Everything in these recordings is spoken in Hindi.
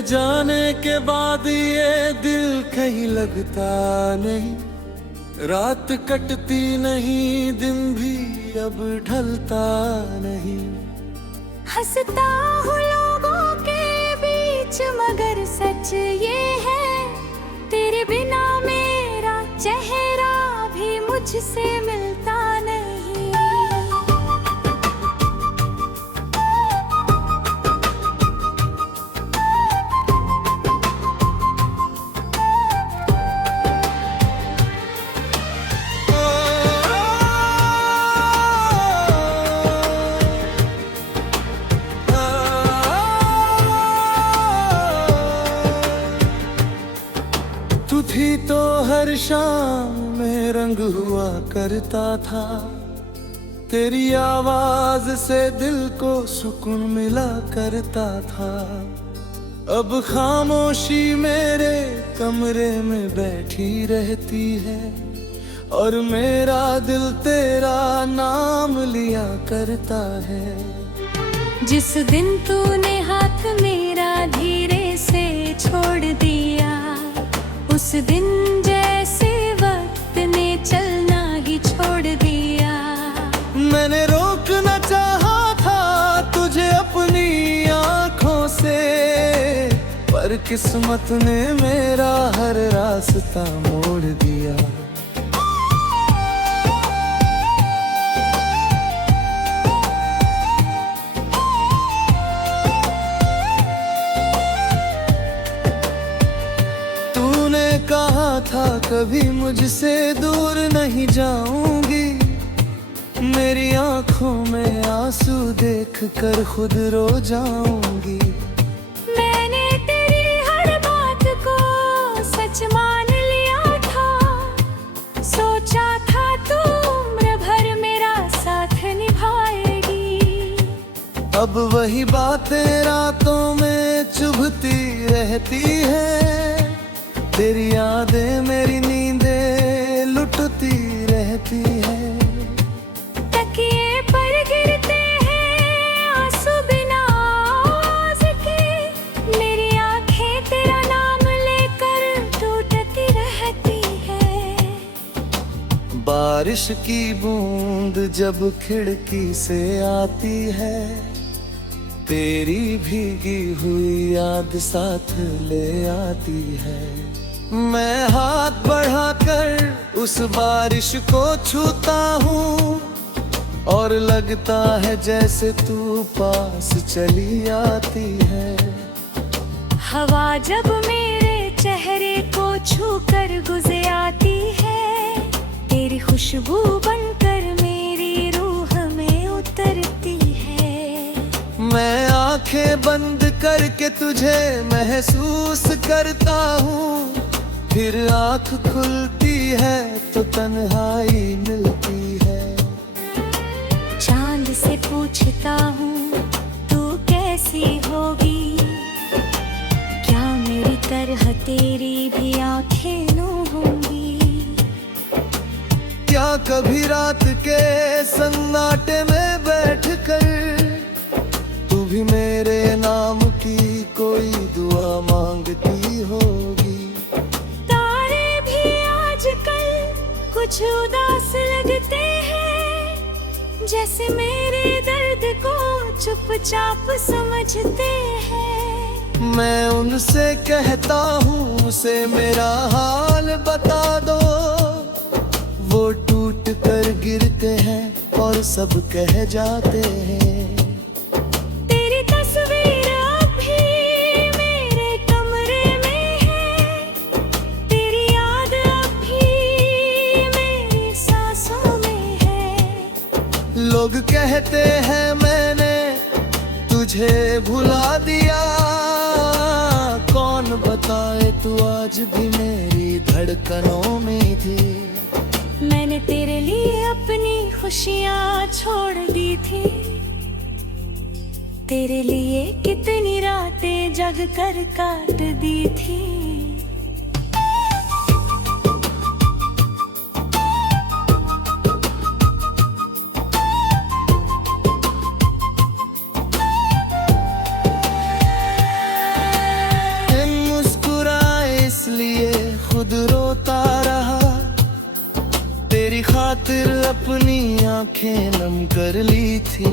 तेरे जाने के बाद ये दिल कहीं लगता नहीं, रात कटती नहीं, दिन भी अब ढलता नहीं। हंसता हूँ लोगों के बीच मगर सच ये है, तेरे बिना मेरा चेहरा भी मुझसे मिलता नहीं। तू थी तो हर शाम में रंग हुआ करता था, तेरी आवाज से दिल को सुकून मिला करता था। अब खामोशी मेरे कमरे में बैठी रहती है, और मेरा दिल तेरा नाम लिया करता है। जिस दिन तूने हाथ मेरा धीरे से छोड़ दिया, उस दिन जैसे वक्त ने चलना ही छोड़ दिया। मैंने रोकना चाहा था तुझे अपनी आँखों से, पर किस्मत ने मेरा हर रास्ता मोड़ दिया। कहा था कभी मुझसे दूर नहीं जाऊंगी, मेरी आंखों में आंसू देख कर खुद रो जाऊंगी। मैंने तेरी हर बात को सच मान लिया था, सोचा था तू उम्र भर मेरा साथ निभाएगी। अब वही बातें रातों में चुभती रहती है, तेरी यादें मेरी नींदें लुटती रहती है। तकिए पर गिरते हैं आंसू बिना आवाज़ के, मेरी आंखें तेरा नाम लेकर टूटती रहती है। बारिश की बूंद जब खिड़की से आती है, तेरी भीगी हुई याद साथ ले आती है। मैं हाथ बढ़ाकर उस बारिश को छूता हूँ, और लगता है जैसे तू पास चली आती है। हवा जब मेरे चेहरे को छू कर गुजर आती है, तेरी खुशबू बनकर मेरी रूह में उतरती है। मैं आंखें बंद करके तुझे महसूस करता हूँ, फिर आँख खुलती है तो तन्हाई मिलती है। चांद से पूछता हूँ तू कैसी होगी, क्या मेरी तरह तेरी भी आंखें नो होंगी। क्या कभी रात के सन्नाटे में बैठकर तू भी मेरे नाम की कोई दुआ मांगती होगी। कुछ उदास लगते हैं, जैसे मेरे दर्द को चुपचाप समझते हैं। मैं उनसे कहता हूँ उसे मेरा हाल बता दो, वो टूट कर गिरते हैं और सब कह जाते हैं। तेरी तस्वीर अभी मेरे कमरे में है, तेरी याद अभी मेरी सांसों में है। लोग कहते हैं मैंने तुझे भुला दिया, कौन बताए तू आज भी मेरी धड़कनों में थी। मैंने तेरे लिए अपनी खुशियाँ छोड़ दी थी, तेरे लिए कितनी रातें जग कर काट दी थी। खातिर अपनी आंखें नम कर ली थी।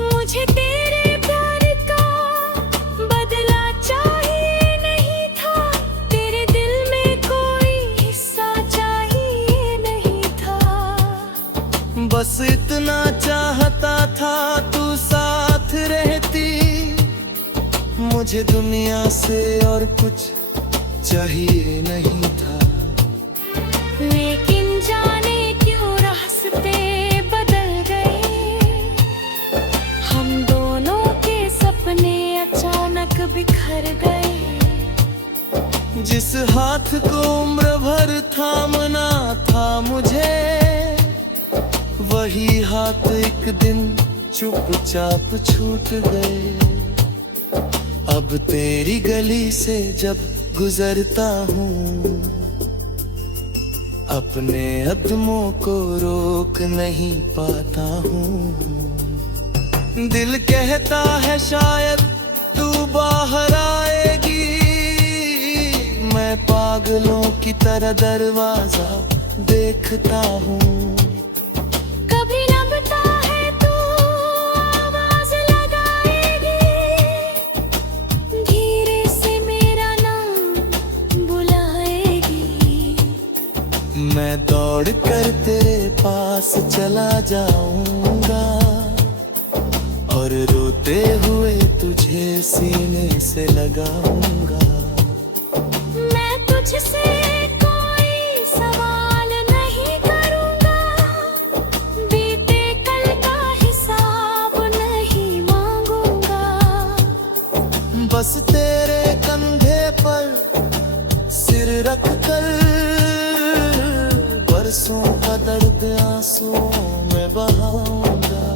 मुझे तेरे प्यार का बदला चाहिए नहीं था, तेरे दिल में कोई हिस्सा चाहिए नहीं था। बस इतना चाहता था तू साथ रहती, मुझे दुनिया से और कुछ चाहिए नहीं था। लेकिन जाने क्यों रास्ते बदल गए, हम दोनों के सपने अचानक बिखर गए। जिस हाथ को उम्र भर थामना था मुझे, वही हाथ एक दिन चुपचाप छूट गए। अब तेरी गली से जब गुजरता हूँ, अपने कदमों को रोक नहीं पाता हूँ। दिल कहता है शायद तू बाहर आएगी, मैं पागलों की तरह दरवाजा देखता हूँ। कभी लगता है तू आवाज लगाएगी, धीरे से मेरा नाम बुलाएगी। मैं दौड़ कर तेरे पास चला जाऊंगा और रोते हुए तुझे सीने से लगाऊंगा। मैं तुझसे कोई सवाल नहीं करूंगा, बीते कल का हिसाब नहीं मांगूंगा। बस तेरे कंधे पर सिर रख कर बरसों का दर्द आंसुओं में बहाऊंगा।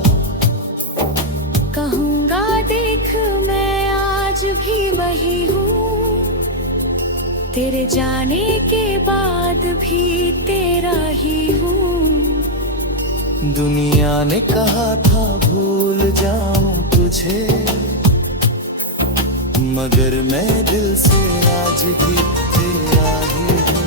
कहूंगा देख मैं आज भी वही हूँ, तेरे जाने के बाद भी तेरा ही हूँ। दुनिया ने कहा था भूल जाऊं तुझे, मगर मैं दिल से आज भी तेरा ही हूँ।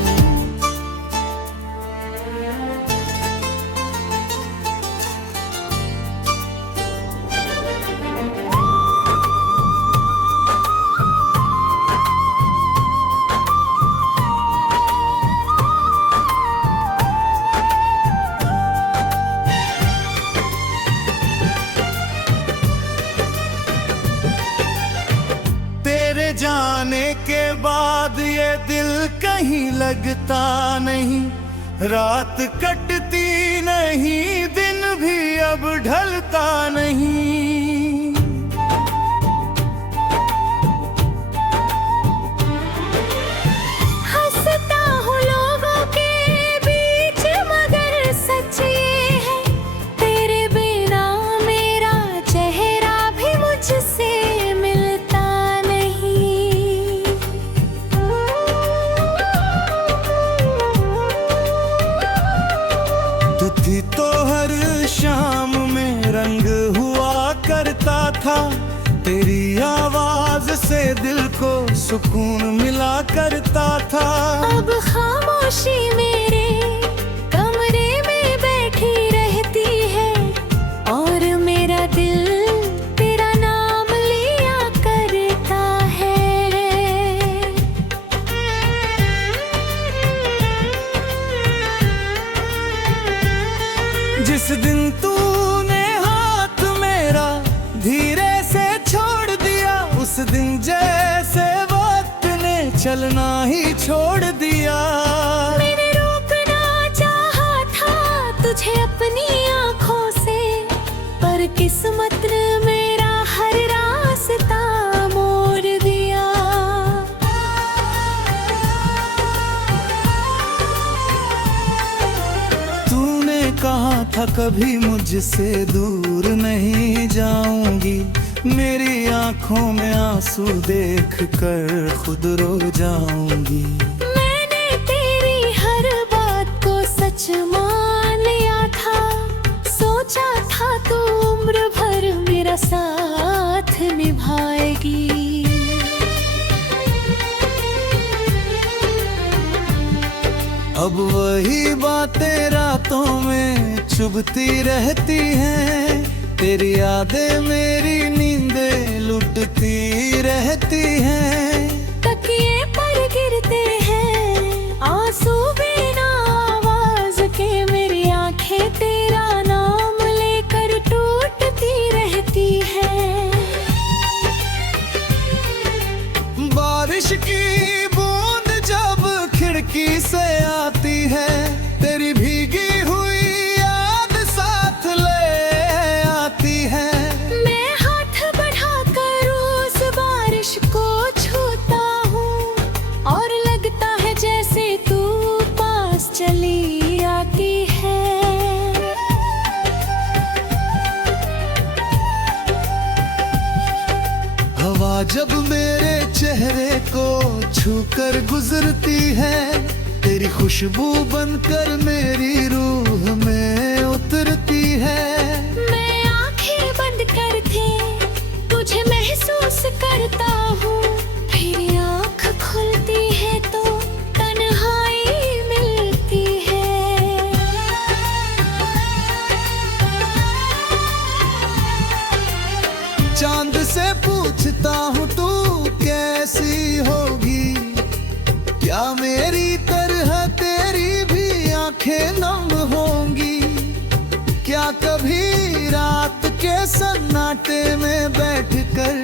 जाने के बाद ये दिल कहीं लगता नहीं, रात कटती नहीं, दिन भी अब ढलता नहीं। हंसता हूँ लोगों के बीच मगर सच ये है, तेरे बिना मेरा चेहरा भी मुझसे मिलता नहीं। तू थी तो हर शाम में रंग हुआ करता था, तेरी आवाज से दिल को सुकून मिला करता था। अब खामोशी मेरे कमरे में बैठी रहती है, और मेरा दिल तेरा नाम लिया करता है। जिस दिन तूने हाथ मेरा धीरे से छोड़ दिया, उस दिन जैसे वक्त ने चलना ही छोड़ दिया। मैंने रोकना चाहा था तुझे अपनी आंखों से, पर किस्मत ने मेरा हर रास्ता मोड़ दिया। तूने कहा था कभी मुझसे दूर नहीं जाऊंगी, मेरी आंखों में आंसू देख कर खुद रो जाऊंगी। मैंने तेरी हर बात को सच मान लिया था, सोचा था तू उम्र भर मेरा साथ निभाएगी। अब वही बातें रातों में चुभती रहती हैं, तेरी यादें मेरी नींदें लुटती रहती हैं। तकिए पर गिरते हैं आंसू बिना आवाज के, मेरी आंखें तेरा नाम लेकर टूटती रहती हैं। बारिश की बूंद जब खिड़की से आती है, तेरी भीगी हुई याद साथ ले आती है। मैं हाथ बढ़ाकर उस बारिश को छूता हूँ, और लगता है जैसे तू पास चली आती है। हवा जब मेरे चेहरे को छूकर गुजरती है, तेरी खुशबू बनकर मेरी रूह में उतरती है। मैं आंखें बंद करके तुझे महसूस करता हूँ, फिर आँख खुलती है तो तन्हाई मिलती है। चांद से पूछता हूँ तू कैसी होगी, क्या मेरी तरह तेरी भी आंखें नम होंगी। क्या कभी रात के सन्नाटे में बैठकर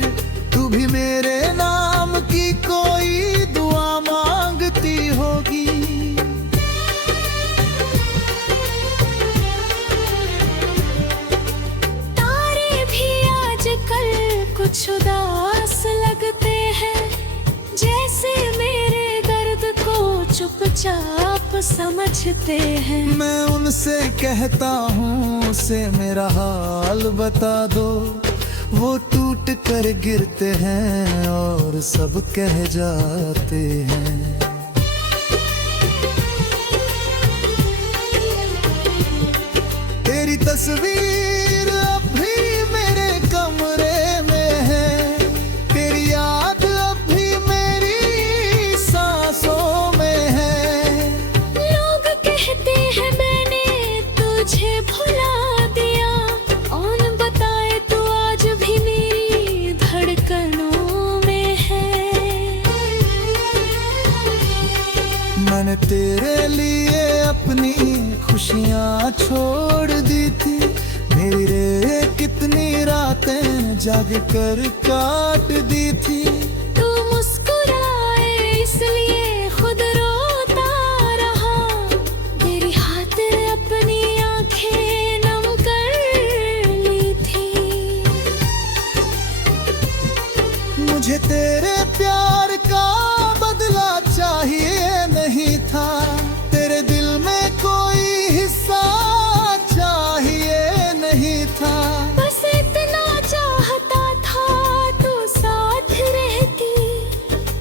तू भी मेरे नाम की कोई दुआ मांगती होगी। तारे भी आजकल कुछ उदास लगते हैं, जैसे मेरे दर्द को चुपचाप समझते हैं। मैं उनसे कहता हूँ उसे मेरा हाल बता दो, वो टूट कर गिरते हैं और सब कह जाते हैं। तेरी तस्वीर अब भी मेरे कमरे में है, तेरी याद अब भी मेरी सांसों में है। लोग कहते हैं मैंने तुझे भुला दिया, कौन बताए तू आज भी मेरी धड़कनों में है। मैंने तेरे लिए अपनी खुशियाँ छोड़ दी थी, मेरे कितनी रातें जाग कर काट दी थी। तू मुस्कुराए इसलिए खुद रोता रहा, तेरी खातिर अपनी आंखें नम कर ली थी। मुझे तेरे प्यार का बदला चाहिए नहीं था, तेरे दिल में कोई हिस्सा चाहिए नहीं था। बस इतना चाहता था तू साथ रहती,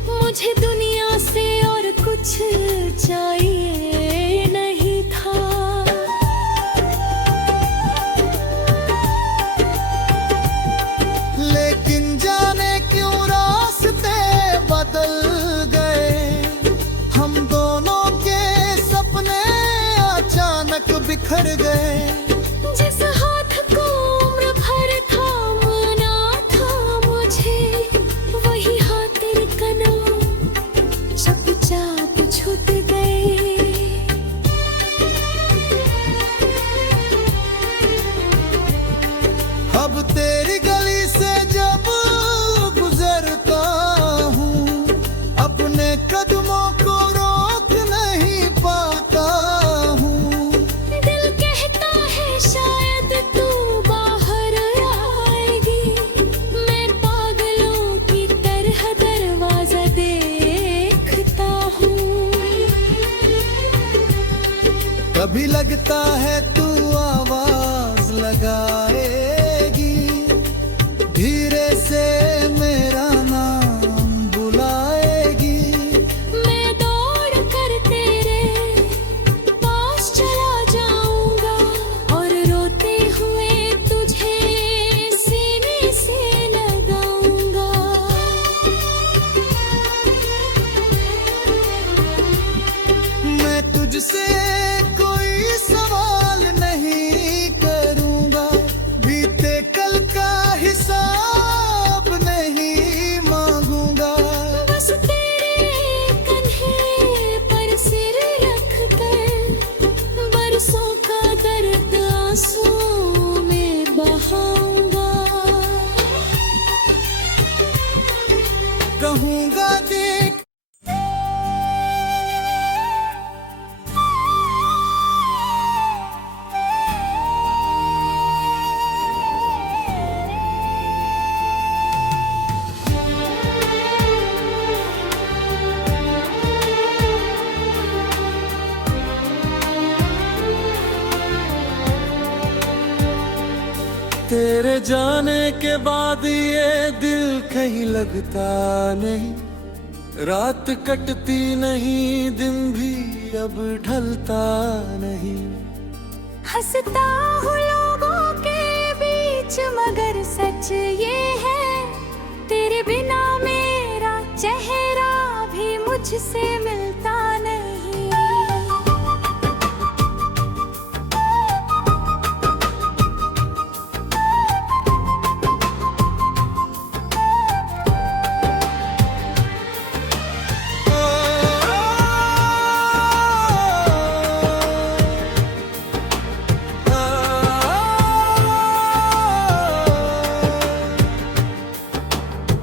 मुझे दुनिया से और कुछ चाहिए नहीं था। लेकिन जाने क्यों रास्ते बदल गए, हम दोनों के सपने अचानक बिखर गए। जिस हाथ को उम्र भर थामना था मुझे, वही हाथ तेरे कदमों चुपचाप छूट गए। अब तेरी गली से जब गुजरता हूँ, अपने कदमों को रोक नहीं पाता हूँ। दिल कहता है शायद तू बाहर आएगी, मैं पागलों की तरह दरवाजा देखता हूँ। कभी लगता है तू आवाज लगाएगी, धीरे से मेरा नाम बुलाएगी। मैं दौड़ कर तेरे पास चला जाऊंगा, और रोते हुए तुझे सीने से लगाऊंगा। मैं तुझ तुझसे कोई सवाल नहीं करूंगा, बीते कल का हिसाब नहीं मांगूंगा। बस तेरे कंधे पर सिर रख कर बरसों का दर्द आंसू में बहाऊंगा। कहूंगा देख तेरे जाने के बाद ये दिल कहीं लगता नहीं, रात कटती नहीं, दिन भी अब ढलता नहीं। हंसता हूँ लोगों के बीच मगर सच ये है, तेरे बिना मेरा चेहरा भी मुझसे मिलता नहीं।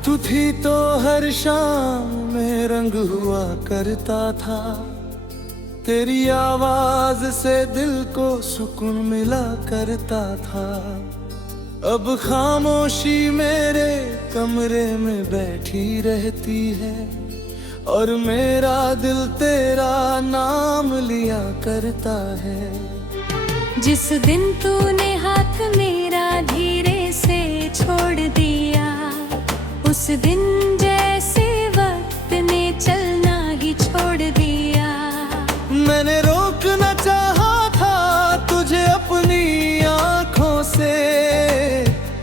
तू थी तो हर शाम में रंग हुआ करता था, तेरी आवाज से दिल को सुकून मिला करता था। अब खामोशी मेरे कमरे में बैठी रहती है और मेरा दिल तेरा नाम लिया करता है। जिस दिन तूने हाथ मेरा धीरे से छोड़ दिया, उस दिन जैसे वक्त ने चलना ही छोड़ दिया। मैंने रोकना चाहा था तुझे अपनी आँखों से,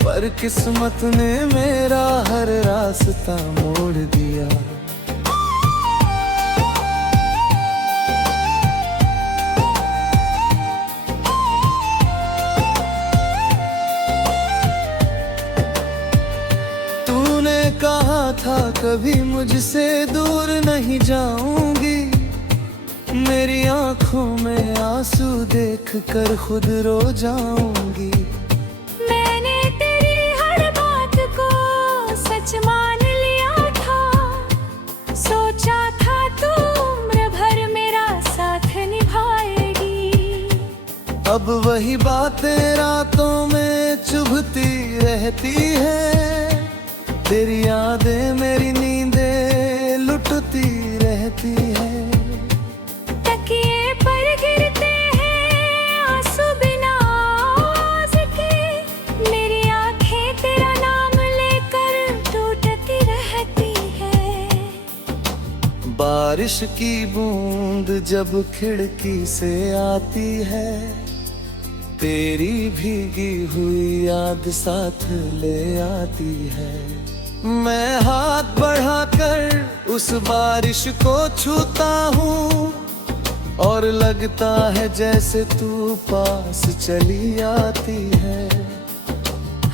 पर किस्मत ने मेरा हर रास्ता मोड़ दिया। कहा था कभी मुझसे दूर नहीं जाऊंगी, मेरी आंखों में आंसू देख कर खुद रो जाऊंगी। मैंने तेरी हर बात को सच मान लिया था, सोचा था तू उम्र भर मेरा साथ निभाएगी। अब वही बातें रातों में चुभती रहती है, तेरी यादें मेरी नींदें लुटती रहती है। तकिए पर गिरते हैं आंसू बिना आवाज़ के, मेरी आंखें तेरा नाम लेकर टूटती रहती है। बारिश की बूंद जब खिड़की से आती है, तेरी भीगी हुई याद साथ ले आती है। मैं हाथ बढ़ाकर उस बारिश को छूता हूँ और लगता है जैसे तू पास चली आती है।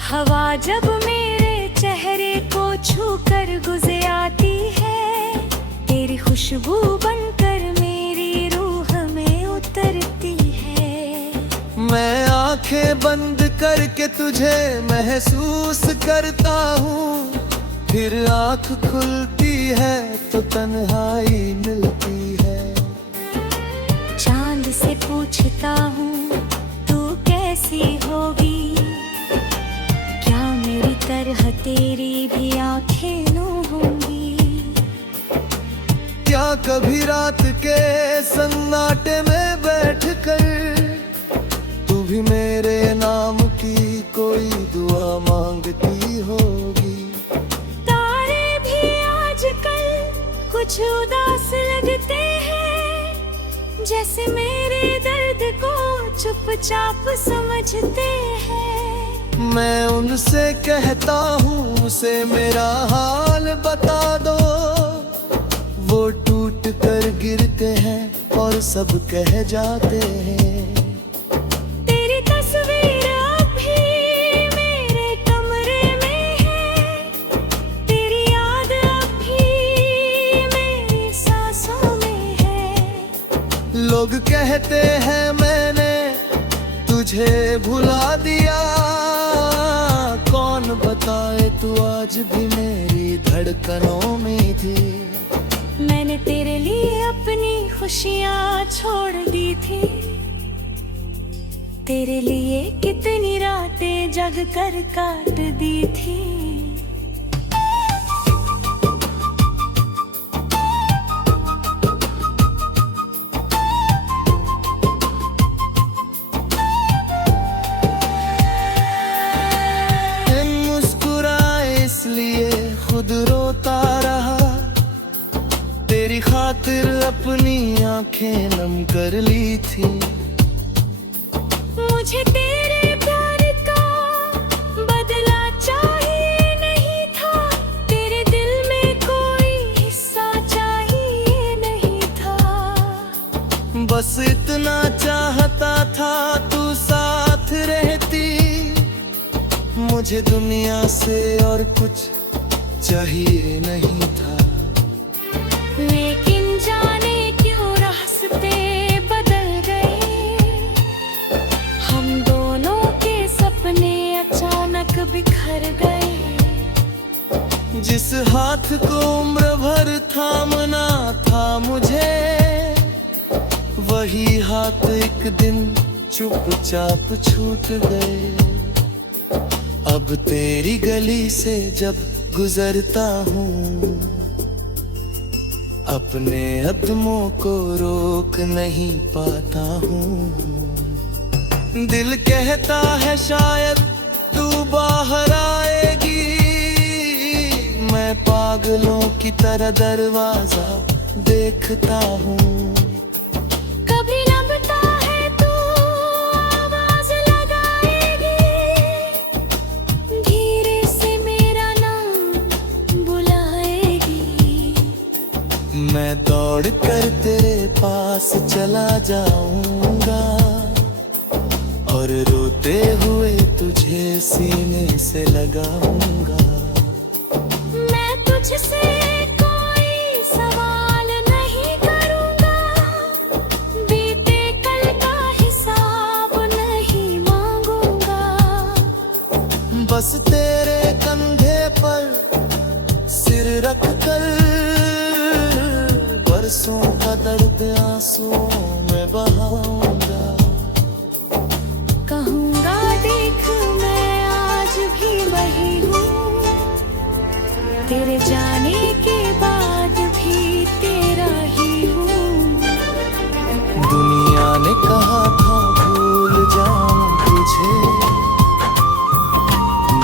हवा जब मेरे चेहरे को छूकर गुजर आती है, तेरी खुशबू बनकर मेरी रूह में उतरती है। मैं आंखें बंद करके तुझे महसूस करता हूँ, फिर आँख खुलती है तो तन्हाई मिलती है। चांद से पूछता हूँ तू कैसी होगी, क्या मेरी तरह तेरी भी आंखें यूं होंगी। क्या कभी रात के सन्नाटे में बैठकर तू भी मेरे नाम की कोई दुआ मांगती होगी। कुछ उदास लगते हैं, जैसे मेरे दर्द को चुपचाप समझते हैं। मैं उनसे कहता हूँ उसे मेरा हाल बता दो, वो टूट कर गिरते हैं और सब कह जाते हैं। तेरी तस्वीर अभी मेरे कमरे में है, तेरी याद अभी मेरी सांसों में है। लोग कहते हैं मैंने तुझे भुला दिया, कौन बताए तू आज भी मेरी धड़कनों में थी। मैंने तेरे लिए अपनी खुशियाँ छोड़ दी थी, तेरे लिए कितनी रातें जग कर काट दी थी। मुस्कुराए इसलिए खुद रोता रहा, तेरी खातिर अपनी आंखें नम कर ली थी। मुझे तेरे प्यार का बदला चाहिए नहीं था, तेरे दिल में कोई हिस्सा चाहिए नहीं था। बस इतना चाहता था तू साथ रहती, मुझे दुनिया से और कुछ चाहिए नहीं था। लेकिन जाने क्यों रास्ते बदल गए, हम दोनों के सपने अचानक बिखर गए। जिस हाथ को उम्र भर थामना था मुझे, वही हाथ एक दिन चुपचाप छूट गए। अब तेरी गली से जब गुजरता हूँ, अपने कदमों को रोक नहीं पाता हूँ। दिल कहता है शायद तू बाहर आएगी, मैं पागलों की तरह दरवाजा देखता हूँ। कभी लगता है तू आवाज लगाएगी, धीरे से मेरा नाम बुलाएगी। मैं दौड़ कर तेरे पास चला जाऊंगा, और रोते हुए तुझे सीने से लगाऊंगा। मैं तुझसे कोई सवाल नहीं करूंगा, बीते कल का हिसाब नहीं मांगूंगा। बस तेरे कंधे पर सिर रख कर बरसों का दर्द आंसुओं में बहाऊंगा। कहूंगा देख मैं आज भी वही हूँ, तेरे जाने के बाद भी तेरा ही हूँ। दुनिया ने कहा था भूल जाऊं तुझे,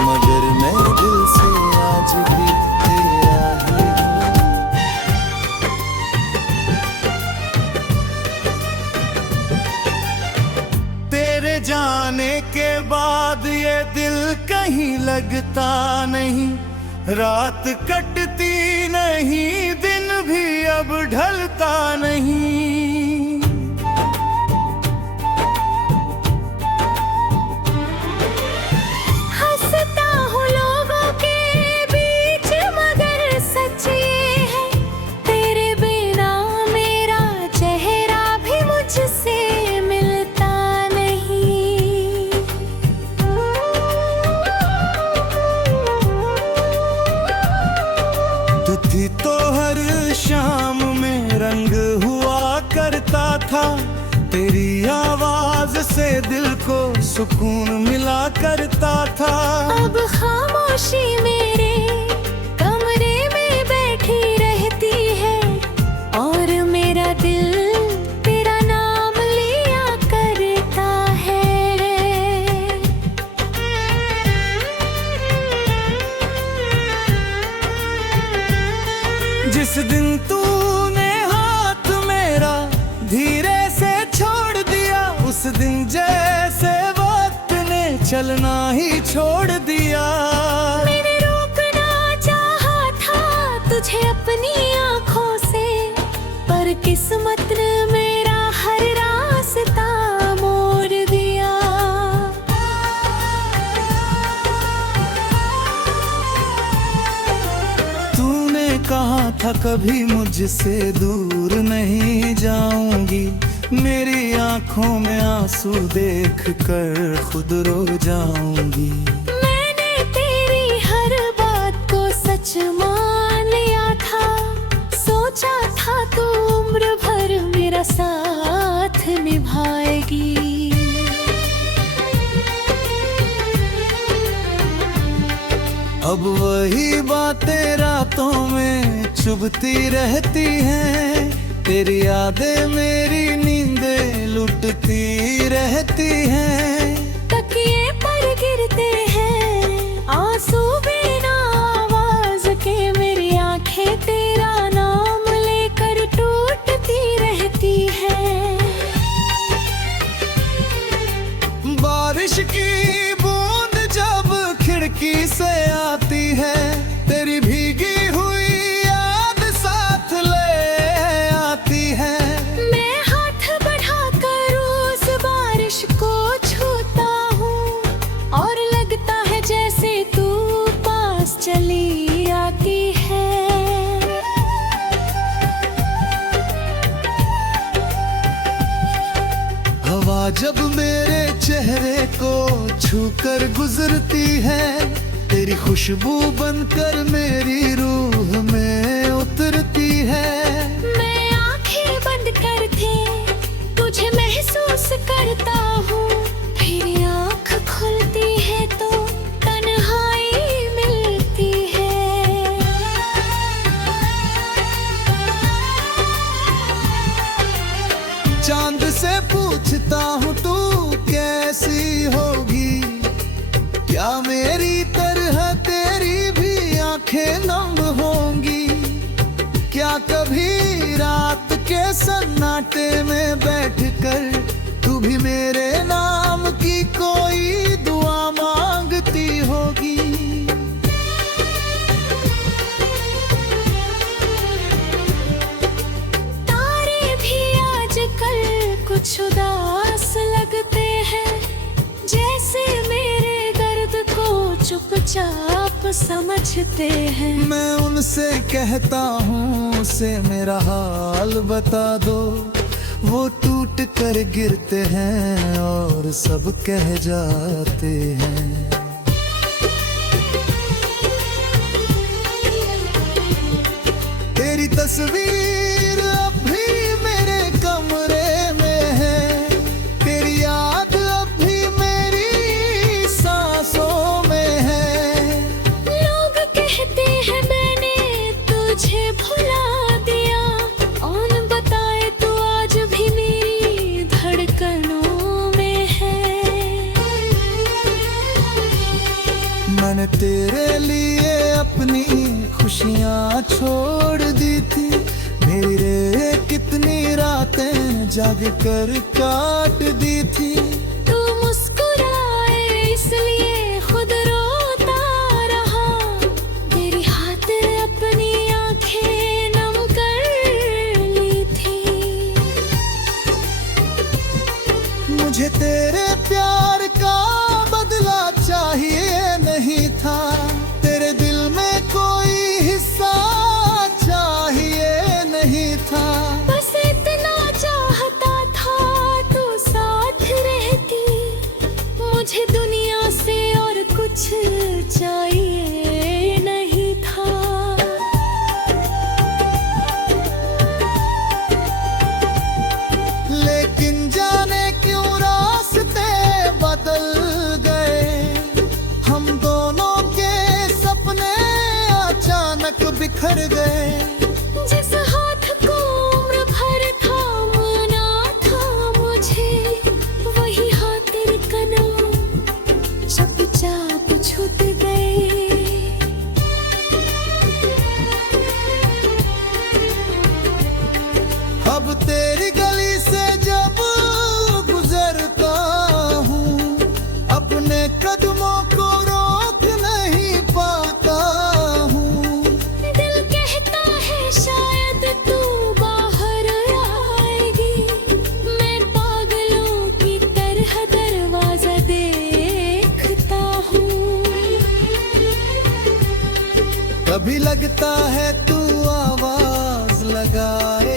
मगर मैं दिल से आज भी तेरा ही हूँ। तेरे जाने के बाद ये दिल कहीं लगता नहीं, रात कटती नहीं, दिन भी अब ढलता नहीं। हंसता हूँ लोगों के बीच, मगर सच ये है तेरे बिना मेरा चेहरा भी मुझसे मिलता नहीं। तू थी तो हर शाम में रंग हुआ करता था, तेरी आवाज से दिल को सुकून मिला करता था। अब खामोशी मेरे कमरे में बैठी रहती है, और मेरा दिल तेरा नाम लिया करता है। जिस दिन तूने हाथ मेरा धीरे से छोड़ दिया, उस दिन जैसे वक्त ने चलना ही छोड़ दिया। मैंने रोकना चाहा था तुझे अपनी आंखों से, पर किस्मत ने मेरा कभी मुझसे दूर नहीं जाऊंगी। मेरी आंखों में आंसू देख कर खुद रो जाऊंगी। मैंने तेरी हर बात को सच मान लिया था, सोचा था तू उम्र भर मेरा साथ निभाएगी। अब वही बातें रातों में चुभती रहती हैं, तेरी यादें मेरी नींदें लुटती रहती हैं। तकिए पर गिरते हैं आंसू बिना आवाज के, मेरी आंखें तेरा नाम लेकर टूटती रहती हैं। बारिश की बूंद जब खिड़की से आती है, तेरी भीगी हुई याद साथ ले आती है। मैं हाथ बढ़ाकर उस बारिश को छूता हूँ, और लगता है जैसे तू पास चली आती है। हवा जब मेरे चेहरे को छूकर गुजरती है, तेरी खुशबू बनकर मेरी रूह में उतरती है। मैं आंखें बंद करके तुझे महसूस करता हूँ, फिर आँख खुलती है तो तन्हाई मिलती है। चांद से पूछता हूँ तू कैसी होगी, क्या मेरी तरह तेरी भी आंखें नम होंगी। क्या कभी रात के सन्नाटे में बैठकर तू भी मेरे नाम की कोई दुआ मांगती होगी। तारे भी आजकल कुछ उदास लगते हैं, जैसे मेरे दर्द को चुपचाप समझते हैं। मैं उनसे कहता हूँ उसे मेरा हाल बता दो, वो टूट कर गिरते हैं और सब कह जाते हैं। तेरी तस्वीर अब भी मेरे कमरे में है, तेरी याद अब भी मेरी सांसों में है। लोग कहते हैं मैंने तुझे भुला दिया, कौन बताए तू आज भी मेरी धड़कनों में है। मैंने तेरे लिए अपनी खुशियाँ छोड़ दी थी, मेरी रे कितनी रातें जाग कर काट दी थी। तू मुस्कुराए इसलिए खुद रोता रहा, मेरी हाथ अपनी आंखें नम कर ली थी। मुझे तेरे प्यार का बदला चाहिए नहीं था, तेरे दिल में कोई हिस्सा चाहिए नहीं था। बस इतना चाहता था तू साथ रहती, मुझे दुनिया से और कुछ चाहिए नहीं था। लेकिन जाने क्यों रास्ते बदल गए, हम दोनों के सपने अचानक बिखर गए। जिस हाथ को उम्र भर थामना था मुझे, वही हाथ तेरे कदमों चुपचाप छूट गए। अब तेरी गली से जब गुजरता हूँ, अपने कदमों को रोक नहीं पाता हूँ। दिल कहता है शायद तू बाहर आएगी, मैं पागलों की तरह दरवाजा देखता हूँ। कभी लगता है तू आवाज लगाए